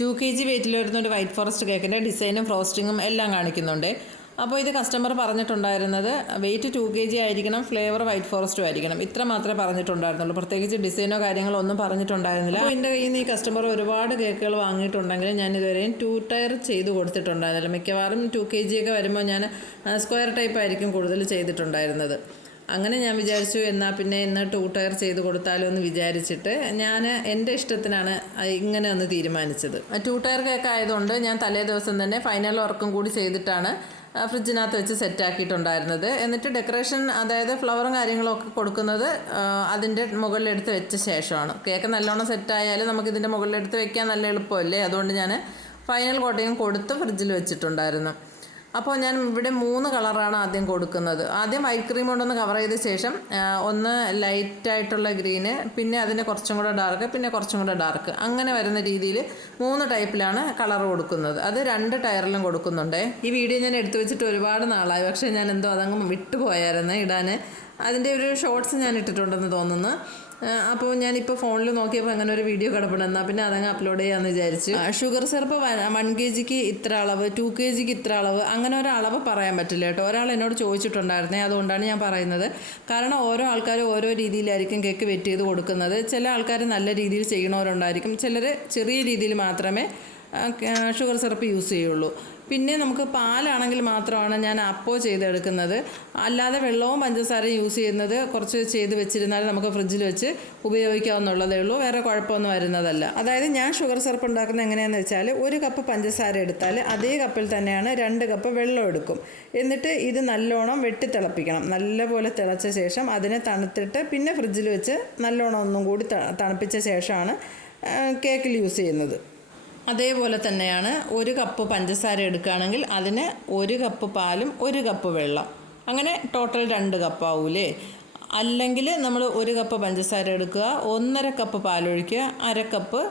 2 kg വെയിറ്റിൽ വരുന്ന ഒരു white forest കേക്കിൻ്റെ ഡിസൈനും ഫ്രോസ്റ്റിങ്ങും എല്ലാം കാണിക്കുന്നുണ്ട്. അപ്പോൾ ഇത് കസ്റ്റമർ പറഞ്ഞിട്ടുണ്ടായിരുന്നത് വെയിറ്റ് 2 kg ആയിരിക്കണം, ഫ്ലേവർ വൈറ്റ് ഫോറസ്റ്റും ആയിരിക്കണം. ഇത്ര മാത്രമേ പറഞ്ഞിട്ടുണ്ടായിരുന്നുള്ളൂ. പ്രത്യേകിച്ച് ഡിസൈനോ കാര്യങ്ങളോ ഒന്നും പറഞ്ഞിട്ടുണ്ടായിരുന്നില്ല. അപ്പോൾ എൻ്റെ കയ്യിൽ നിന്ന് ഈ കസ്റ്റമർ ഒരുപാട് കേക്കുകൾ വാങ്ങിയിട്ടുണ്ടെങ്കിലും ഞാൻ ഇതുവരെയും 2 ടയർ ചെയ്ത് കൊടുത്തിട്ടുണ്ടായിരുന്നില്ല. മിക്കവാറും 2 kg ഒക്കെ വരുമ്പോൾ ഞാൻ സ്ക്വയർ ടൈപ്പ് ആയിരിക്കും കൂടുതൽ ചെയ്തിട്ടുണ്ടായിരുന്നത്. അങ്ങനെ ഞാൻ വിചാരിച്ചു എന്നാൽ പിന്നെ ഇന്ന് 2 ടയർ ചെയ്ത് കൊടുത്താലോ എന്ന് വിചാരിച്ചിട്ട് ഞാൻ എൻ്റെ ഇഷ്ടത്തിനാണ് ഇങ്ങനെ ഒന്ന് തീരുമാനിച്ചത്. 2 ടയർ കേക്ക് ആയതുകൊണ്ട് ഞാൻ തലേ ദിവസം തന്നെ ഫൈനൽ വർക്കും കൂടി ചെയ്തിട്ടാണ് ഫ്രിഡ്ജിനകത്ത് വെച്ച് സെറ്റാക്കിയിട്ടുണ്ടായിരുന്നത്. എന്നിട്ട് ഡെക്കറേഷൻ, അതായത് ഫ്ലവറും കാര്യങ്ങളും ഒക്കെ കൊടുക്കുന്നത് അതിൻ്റെ മുകളിലെടുത്ത് വെച്ച ശേഷമാണ്. കേക്ക് നല്ലോണം സെറ്റായാലും നമുക്കിതിൻ്റെ മുകളിലെടുത്ത് വെക്കാൻ നല്ല എളുപ്പമല്ലേ. അതുകൊണ്ട് ഞാൻ ഫൈനൽ കോട്ടിങ് കൊടുത്ത് ഫ്രിഡ്ജിൽ വെച്ചിട്ടുണ്ടായിരുന്നു. അപ്പോൾ ഞാൻ ഇവിടെ 3 കളറാണ് ആദ്യം കൊടുക്കുന്നത്. ആദ്യം വൈറ്റ് ക്രീം കൊണ്ടൊന്ന് കവർ ചെയ്ത ശേഷം ഒന്ന് ലൈറ്റായിട്ടുള്ള ഗ്രീന്, പിന്നെ അതിന് കുറച്ചും കൂടെ ഡാർക്ക്, പിന്നെ കുറച്ചും കൂടെ ഡാർക്ക്, അങ്ങനെ വരുന്ന രീതിയിൽ 3 ടൈപ്പിലാണ് കളർ കൊടുക്കുന്നത്. അത് 2 ടയറിലും കൊടുക്കുന്നുണ്ട്. ഈ വീഡിയോ ഞാൻ എടുത്തു വെച്ചിട്ട് ഒരുപാട് നാളായി, പക്ഷേ ഞാൻ എന്തോ അതങ്ങ് വിട്ടുപോയായിരുന്നു ഇടാൻ. അതിൻ്റെ ഒരു ഷോർട്സ് ഞാൻ ഇട്ടിട്ടുണ്ടെന്ന് തോന്നുന്നു. അപ്പോൾ ഞാനിപ്പോൾ ഫോണിൽ നോക്കിയപ്പോൾ അങ്ങനെ ഒരു വീഡിയോ കിടപ്പുണ്ട്. എന്നാൽ പിന്നെ അതങ്ങ് അപ്ലോഡ് ചെയ്യാമെന്ന് വിചാരിച്ചു. ഷുഗർ സിറപ്പ് 1 kgക്ക് ഇത്ര അളവ്, 2 kgക്ക് ഇത്ര അളവ്, അങ്ങനെ ഒരു അളവ് പറയാൻ പറ്റില്ല കേട്ടോ. ഒരാൾ എന്നോട് ചോദിച്ചിട്ടുണ്ടായിരുന്നേ, അതുകൊണ്ടാണ് ഞാൻ പറയുന്നത്. കാരണം ഓരോ ആൾക്കാരും ഓരോ രീതിയിലായിരിക്കും കേക്ക് വെറ്റ് ചെയ്ത് കൊടുക്കുന്നത്. ചില ആൾക്കാർ നല്ല രീതിയിൽ ചെയ്യണവരുണ്ടായിരിക്കും, ചിലർ ചെറിയ രീതിയിൽ മാത്രമേ ഷുഗർ സിറപ്പ് യൂസ് ചെയ്യുള്ളൂ. പിന്നെ നമുക്ക് പാലാണെങ്കിൽ മാത്രമാണ് ഞാൻ അപ്പോ ചെയ്തെടുക്കുന്നത്. അല്ലാതെ വെള്ളവും പഞ്ചസാരയും യൂസ് ചെയ്യുന്നത് കുറച്ച് ചെയ്ത് വെച്ചിരുന്നാൽ നമുക്ക് ഫ്രിഡ്ജിൽ വെച്ച് ഉപയോഗിക്കാവുന്നുള്ളതേ ഉള്ളൂ. വേറെ കുഴപ്പമൊന്നും വരുന്നതല്ല. അതായത് ഞാൻ ഷുഗർ സിറപ്പ് ഉണ്ടാക്കുന്നത് എങ്ങനെയാണെന്ന് വെച്ചാൽ 1 കപ്പ് പഞ്ചസാര എടുത്താൽ അതേ കപ്പിൽ തന്നെയാണ് 2 കപ്പ് വെള്ളം എടുക്കും. എന്നിട്ട് ഇത് നല്ലോണം വെട്ടിത്തിളപ്പിക്കണം. നല്ലപോലെ തിളച്ച ശേഷം അതിനെ തണുത്തിട്ട് പിന്നെ ഫ്രിഡ്ജിൽ വെച്ച് നല്ലോണം ഒന്നും കൂടി തണുപ്പിച്ച ശേഷമാണ് കേക്കിൽ യൂസ് ചെയ്യുന്നത്. അതേപോലെ തന്നെയാണ് 1 കപ്പ് പഞ്ചസാര എടുക്കുകയാണെങ്കിൽ അതിന് 1 കപ്പ് പാലും 1 കപ്പ് വെള്ളം, അങ്ങനെ ടോട്ടൽ 2 കപ്പാവൂലേ. അല്ലെങ്കിൽ നമ്മൾ 1 കപ്പ് പഞ്ചസാര എടുക്കുക, 1.5 കപ്പ് പാലൊഴിക്കുക, 1/2 കപ്പ്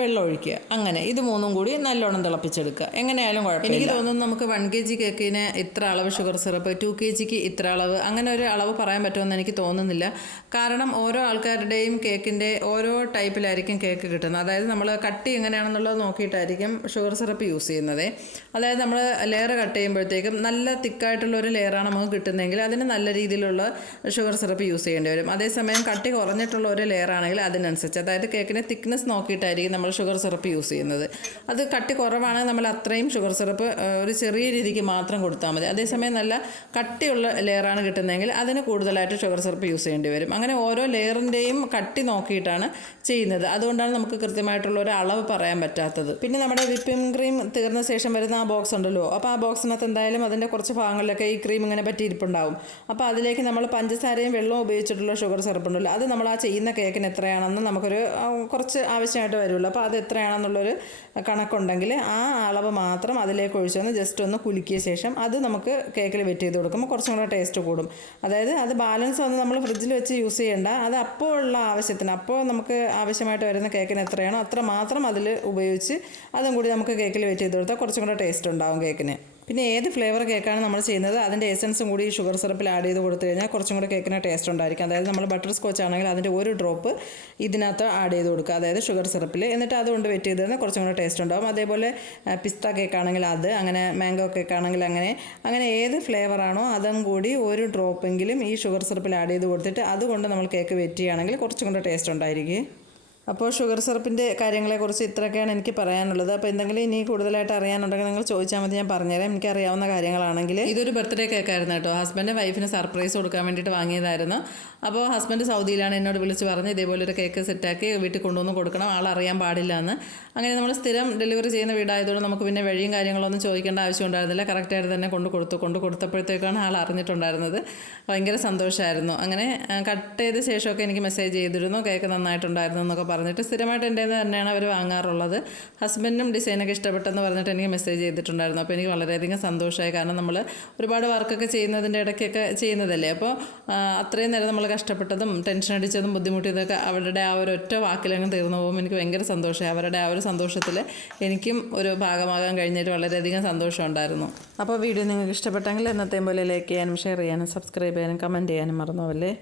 വെള്ളം ഒഴിക്കുക, അങ്ങനെ ഇത് 3ഉം കൂടി നല്ലോണം തിളപ്പിച്ചെടുക്കുക. എങ്ങനെയായാലും കുഴപ്പമില്ല. എനിക്ക് തോന്നുന്നു നമുക്ക് 1 kg കേക്കിന് ഇത്ര അളവ് ഷുഗർ സിറപ്പ്, 2 kgക്ക് ഇത്ര അളവ്, അങ്ങനെ ഒരു അളവ് പറയാൻ പറ്റുമെന്ന് എനിക്ക് തോന്നുന്നില്ല. കാരണം ഓരോ ആൾക്കാരുടെയും കേക്കിൻ്റെ ഓരോ ടൈപ്പിലായിരിക്കും കേക്ക് കിട്ടുന്നത്. അതായത് നമ്മൾ കട്ടി എങ്ങനെയാണെന്നുള്ളത് നോക്കിയിട്ടായിരിക്കും ഷുഗർ സിറപ്പ് യൂസ് ചെയ്യുന്നത്. അതായത് നമ്മൾ ലെയർ കട്ട് ചെയ്യുമ്പോഴത്തേക്കും നല്ല തിക്കായിട്ടുള്ള ഒരു ലെയറാണ് നമുക്ക് കിട്ടുന്നതെങ്കിൽ അതിന് നല്ല രീതിയിലുള്ള ഷുഗർ സിറപ്പ് യൂസ് ചെയ്യേണ്ടി വരും. അതേസമയം കട്ടി കുറഞ്ഞിട്ടുള്ള ഒരു ലെയർ ആണെങ്കിൽ അതിനനുസരിച്ച്, അതായത് കേക്കിൻ്റെ തിക്നെസ് നോക്കിയിട്ടായിരിക്കും നമ്മൾ ഷുഗർ സിറപ്പ് യൂസ് ചെയ്യുന്നത്. അത് കട്ടി കുറവാണെങ്കിൽ നമ്മൾ അത്രയും ഷുഗർ സിറപ്പ് ഒരു ചെറിയ രീതിക്ക് മാത്രം കൊടുത്താൽ മതി. അതേസമയം നല്ല കട്ടിയുള്ള ലെയറാണ് കിട്ടുന്നതെങ്കിൽ അതിന് കൂടുതലായിട്ട് ഷുഗർ സിറപ്പ് യൂസ് ചെയ്യേണ്ടി വരും. അങ്ങനെ ഓരോ ലെയറിൻ്റെയും കട്ടി നോക്കിയിട്ടാണ് ചെയ്യുന്നത്. അതുകൊണ്ടാണ് നമുക്ക് കൃത്യമായിട്ടുള്ള ഒരു അളവ് പറയാൻ പറ്റാത്തത്. പിന്നെ നമ്മുടെ വിപ്പിംഗ് ക്രീം തീർന്ന ശേഷം വരുന്ന ആ ബോക്സ് ഉണ്ടല്ലോ, അപ്പോൾ ആ ബോക്സിനകത്ത് എന്തായാലും അതിൻ്റെ കുറച്ച് ഭാഗങ്ങളിലൊക്കെ ഈ ക്രീം ഇങ്ങനെ പറ്റിയിരിപ്പുണ്ടാവും. അപ്പോൾ അതിലേക്ക് നമ്മൾ പഞ്ചസാരയും വെള്ളവും ഉപയോഗിച്ചിട്ടുള്ള ഷുഗർ സിറപ്പ് ഉണ്ടല്ലോ, അത് നമ്മൾ ആ ചെയ്യുന്ന കേക്കിന് എത്രയാണെന്ന് നമുക്കൊരു കുറച്ച് ആവശ്യമായിട്ട് വരുള്ളൂ. അപ്പോൾ അത് എത്രയാണെന്നുള്ളൊരു കണക്കുണ്ടെങ്കിൽ ആ അളവ് മാത്രം അതിലേക്ക് ഒഴിച്ചൊന്ന് ജസ്റ്റ് ഒന്ന് കുലുക്കിയ ശേഷം അത് നമുക്ക് കേക്കിൽ വെറ്റ് ചെയ്ത് കൊടുക്കുമ്പോൾ കുറച്ചും കൂടെ ടേസ്റ്റ് കൂടും. അതായത് അത് ബാലൻസ് വന്ന് നമ്മൾ ഫ്രിഡ്ജിൽ വെച്ച് യൂസ് ചെയ്യേണ്ട, അത് അപ്പോൾ ഉള്ള ആവശ്യത്തിന്, അപ്പോൾ നമുക്ക് ആവശ്യമായിട്ട് വരുന്ന കേക്കിന് എത്രയാണോ അത്ര മാത്രം അതിൽ ഉപയോഗിച്ച് അതും കൂടി നമുക്ക് കേക്കിൽ വെറ്റ് ചെയ്ത് കൊടുത്താൽ കുറച്ചും കൂടെ ടേസ്റ്റ് ഉണ്ടാവും കേക്കിന്. പിന്നെ ഏത് ഫ്ലേവർ കേക്കാണ് നമ്മൾ ചെയ്യുന്നത് അതിൻ്റെ എസൻസും കൂടി ഷുഗർ സിറപ്പിൽ ആഡ് ചെയ്ത് കൊടുത്തു കഴിഞ്ഞാൽ കുറച്ചും കൂടെ കേക്കിന് ടേസ്റ്റ് ഉണ്ടായിരിക്കും. അതായത് നമ്മൾ ബട്ടർ സ്കോച്ച് ആണെങ്കിൽ അതിൻ്റെ 1 ഡ്രോപ്പ് ഇതിനകത്ത് ആഡ് ചെയ്ത് കൊടുക്കുക, അതായത് ഷുഗർ സിറപ്പിൽ. എന്നിട്ട് അതുകൊണ്ട് വെറ്റ് ചെയ്ത് കഴിഞ്ഞാൽ കുറച്ചും കൂടെ ടേസ്റ്റ് ഉണ്ടാകും. അതേപോലെ പിസ്ത കേക്കാണെങ്കിൽ അത്, അങ്ങനെ മാംഗോ കേക്കാണെങ്കിൽ അങ്ങനെ ഏത് ഫ്ലേവറാണോ അതും കൂടി 1 ഡ്രോപ്പെങ്കിലും ഈ ഷുഗർ സിറപ്പിൽ ആഡ് ചെയ്ത് കൊടുത്തിട്ട് അതുകൊണ്ട് നമ്മൾ കേക്ക് വെറ്റ് ചെയ്യുകയാണെങ്കിൽ കുറച്ചും കൂടെ ടേസ്റ്റ് ഉണ്ടായിരിക്കും. അപ്പോൾ ഷുഗർ സിറപ്പിൻ്റെ കാര്യങ്ങളെക്കുറിച്ച് ഇത്രയൊക്കെയാണ് എനിക്ക് പറയാനുള്ളത്. അപ്പോൾ എന്തെങ്കിലും ഇനി കൂടുതലായിട്ട് അറിയാനുണ്ടെങ്കിൽ നിങ്ങൾ ചോദിച്ചാൽ മതി, ഞാൻ പറഞ്ഞുതരാം. എനിക്കറിയാവുന്ന കാര്യങ്ങളാണെങ്കിൽ. ഇതൊരു ബർത്ത്ഡേ കേക്കായിരുന്നു കേട്ടോ. ഹസ്ബൻഡ് വൈഫിന് സർപ്രൈസ് കൊടുക്കാൻ വേണ്ടിയിട്ട് വാങ്ങിയതായിരുന്നു. അപ്പോൾ ഹസ്ബൻഡ് സൗദിയിലാണ്, എന്നോട് വിളിച്ച് പറഞ്ഞ് ഇതേപോലെ ഒരു കേക്ക് സെറ്റാക്കി വീട്ടിൽ കൊണ്ടുവന്ന് കൊടുക്കണം, ആളറിയാൻ പാടില്ല എന്ന്. അങ്ങനെ നമ്മൾ സ്ഥിരം ഡെലിവറി ചെയ്യുന്ന വീടായതുകൊണ്ട് നമുക്ക് പിന്നെ വഴിയും കാര്യങ്ങളൊന്നും ചോദിക്കേണ്ട ആവശ്യം ഉണ്ടായിരുന്നില്ല. കറക്റ്റായിട്ട് തന്നെ കൊണ്ട് കൊടുത്തപ്പോഴത്തേക്കാണ് ആൾ അറിഞ്ഞിട്ടുണ്ടായിരുന്നത്. ഭയങ്കര സന്തോഷമായിരുന്നു. അങ്ങനെ കട്ട് ചെയ്ത ശേഷമൊക്കെ എനിക്ക് മെസ്സേജ് ചെയ്തിരുന്നു, കേക്ക് നന്നായിട്ടുണ്ടായിരുന്നു എന്നൊക്കെ പറഞ്ഞിട്ട്. സ്ഥിരമായിട്ട് എൻ്റെ തന്നെയാണ് അവർ വാങ്ങാറുള്ളത്. ഹസ്ബൻഡിനും ഡിസൈനൊക്കെ ഇഷ്ടപ്പെട്ടെന്ന് പറഞ്ഞിട്ട് എനിക്ക് മെസ്സേജ് ചെയ്തിട്ടുണ്ടായിരുന്നു. അപ്പോൾ എനിക്ക് വളരെയധികം സന്തോഷമായി. കാരണം നമ്മൾ ഒരുപാട് വർക്കൊക്കെ ചെയ്യുന്നതിൻ്റെ ഇടയ്ക്കൊക്കെ ചെയ്യുന്നതല്ലേ. അപ്പോൾ അത്രയും നേരം നമ്മൾ കഷ്ടപ്പെട്ടതും ടെൻഷൻ അടിച്ചതും ബുദ്ധിമുട്ടിയതൊക്കെ അവരുടെ ആ ഒരു ഒറ്റ വാക്കിലങ്ങ് തീർന്നു പോകുമ്പോൾ എനിക്ക് ഭയങ്കര സന്തോഷമായി. അവരുടെ ആ ഒരു സന്തോഷത്തിൽ എനിക്കും ഒരു ഭാഗമാകാൻ കഴിഞ്ഞിട്ട് വളരെയധികം സന്തോഷമുണ്ടായിരുന്നു. അപ്പോൾ വീഡിയോ നിങ്ങൾക്ക് ഇഷ്ടപ്പെട്ടെങ്കിൽ എന്നത്തെയും പോലെ ലൈക്ക് ചെയ്യാനും ഷെയർ ചെയ്യാനും സബ്സ്ക്രൈബ് ചെയ്യാനും കമൻറ്റ് ചെയ്യാനും മറന്നുപോകല്ലേ.